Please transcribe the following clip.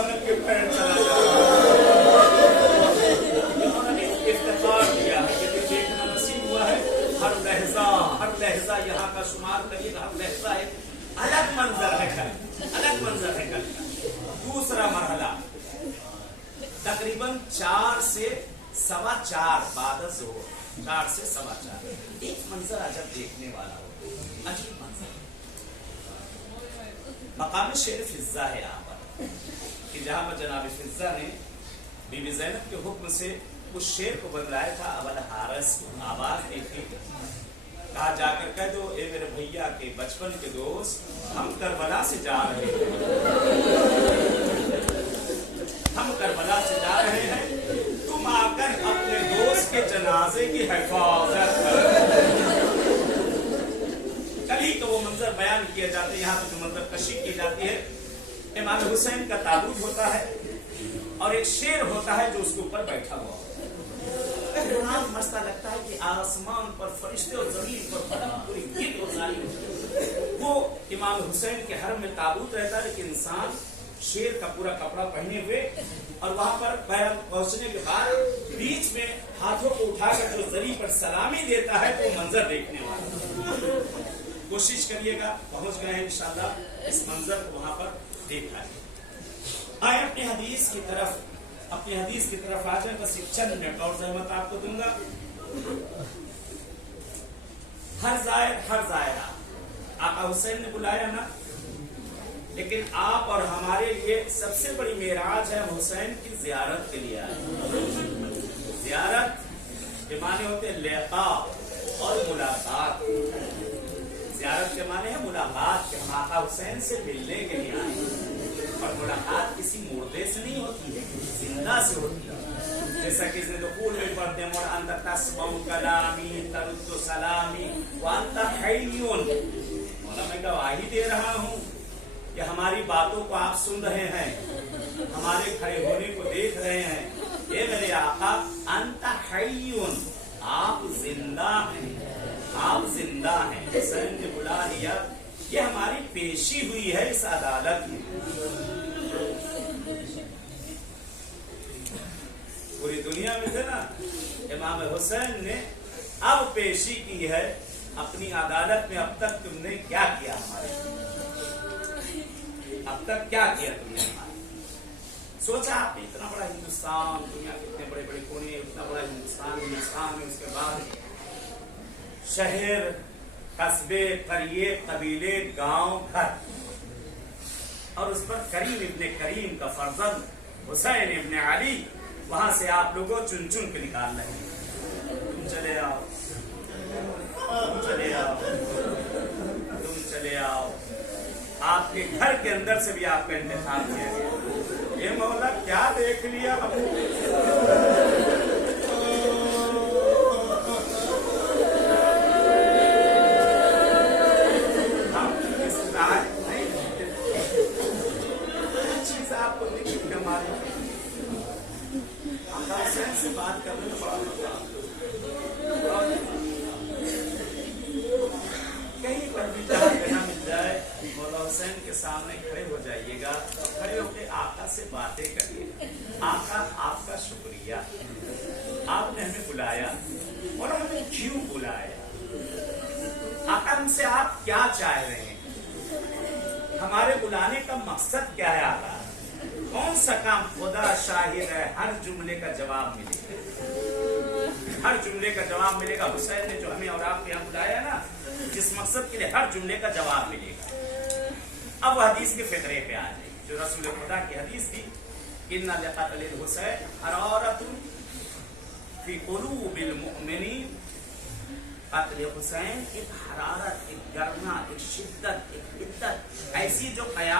Governor के पैर चला जाए। उन्होंने इफ्तिखार दिया है कि देखना नसीब हुआ है। हर लहजा यहाँ का शुमार करिए, हर लहजा एक अलग मंजर है कल, अलग मंजर है कल। दूसरा मरहला तकरीबन 4 से 4:15 बाद से हो, 4 से 4:15 एक मंजर अजब देखने वाला हो, अजीब मंजर। मकाम शेर फिजा है यहाँ पर कि जहां पर जनाब फिजा ने बीबी ज़ैनब के हुक्म से उस शेर को बदलाया था। अवल हारस को आवाज देखी, कहा जाकर कह दो ए मेरे भैया के बचपन के दोस्त, हम करबला से जा रहे हैं, हम करबला से जा रहे हैं, तुम आकर अपने दोस्त के जनाजे की हिफाजत करो। कल ही तो वो मंजर बयान किए जाते हैं, यहाँ पे जो मंजर कशी की जाती है, इमाम हुसैन का ताबूत होता है और एक शेर होता है जो उसके ऊपर बैठा हुआ होता है। मस्ता लगता है कि आसमान पर फरिश्ते और जमीन पर पूरी गिर रोजारी होती है। वो इमाम हुसैन के हरम में ताबूत रहता है, लेकिन इंसान शेर का पूरा कपड़ा पहने हुए और वहां पर पहुंचने के बाद बीच में हाथों को उठाकर जो जरी पर सलामी देता है तो मंजर देखने वाला। कोशिश करिएगा, पहुंच गए हैं इंशाल्लाह, इस मंजर को वहां पर देखा है। आए अपनी हदीस की तरफ आ जाए। बस एक चंद मिनट और ज़हमत आपको दूंगा। हर जायरा आका हुसैन ने बुलाया ना, लेकिन आप और हमारे लिए सबसे बड़ी मेराज है हुसैन की जियारत के लिए आए। जियारत के माने होते हैं लिक़ा और मुलाकात। जियारत के माने है मुलाकात के, हम आका हुसैन से मिलने के लिए आए। और मुलाकात किसी मुर्दे से नहीं होती है, जिंदा से होती है। जैसा कि इसने दुखूल में पढ़ते हैं, और अंत तस्मउ कलामी तरुद्दु सलामी व अंत हय्युन। मौला मैं गवाही दे रहा हूँ कि हमारी बातों को आप सुन रहे हैं, हमारे खड़े होने को देख रहे हैं। ये मेरे आका अंत हय्युन, आप जिंदा हैं, आप जिंदा हैं। हुसैन ने बुला लिया। ये हमारी पेशी हुई है इस अदालत में। पूरी दुनिया में थे ना, इमाम हुसैन ने अब पेशी की है अपनी अदालत में। अब तक तुमने क्या किया हमारे, अब तक क्या किया तुमने हमारे। सोचा आपने इतना बड़ा हिंदुस्तान, दुनिया के इतने बड़े बड़े कोने, इतना बड़ा हिंदुस्तान में उसके बाद शहर, कस्बे, करिए, कबीले, गांव, घर, और उस पर करीम इब्ने करीम का फर्जंद हुसैन इब्ने अली, वहां से आप लोगों चुन चुन के निकाल रहे हैं। तुम चले आओ, तुम चले आओ, तुम चले आओ। आपके घर के अंदर से भी आपका इंतखाब किया गया। ये मौला क्या देख लिया हमने। से बात करने में बड़ा मजा कहीं पर भी जहाँ जगह मिल जाए, मौला हुसैन के सामने खड़े हो जाइएगा, खड़े होकर आका से बातें करिए। आका आपका शुक्रिया, आपने हमें बुलाया और हमें क्यों बुलाया। आका हमसे आप क्या चाह रहे हैं, हमारे बुलाने का मकसद क्या है। आका कौन सा काम, खुदा शाहिद है, हर जुमले का जवाब मिलेगा, हर जुमले का जवाब मिलेगा। हुसैन ने जो हमें और आपको यहाँ बुलाया ना, जिस मकसद के लिए, हर जुमले का जवाब मिलेगा। अब हदीस के फिक्रे पे आ जाए जो रसूल खुदा की हदीस थी, इन्ना लिक़त्लिल हुसैन हरारतुन फी क़ुलूबिल मुमिनीन। क़त्ल हुसैन एक हरारत, एक गर्मा, एक शिद्दत, एक हिद्दत ऐसी जो क़यामत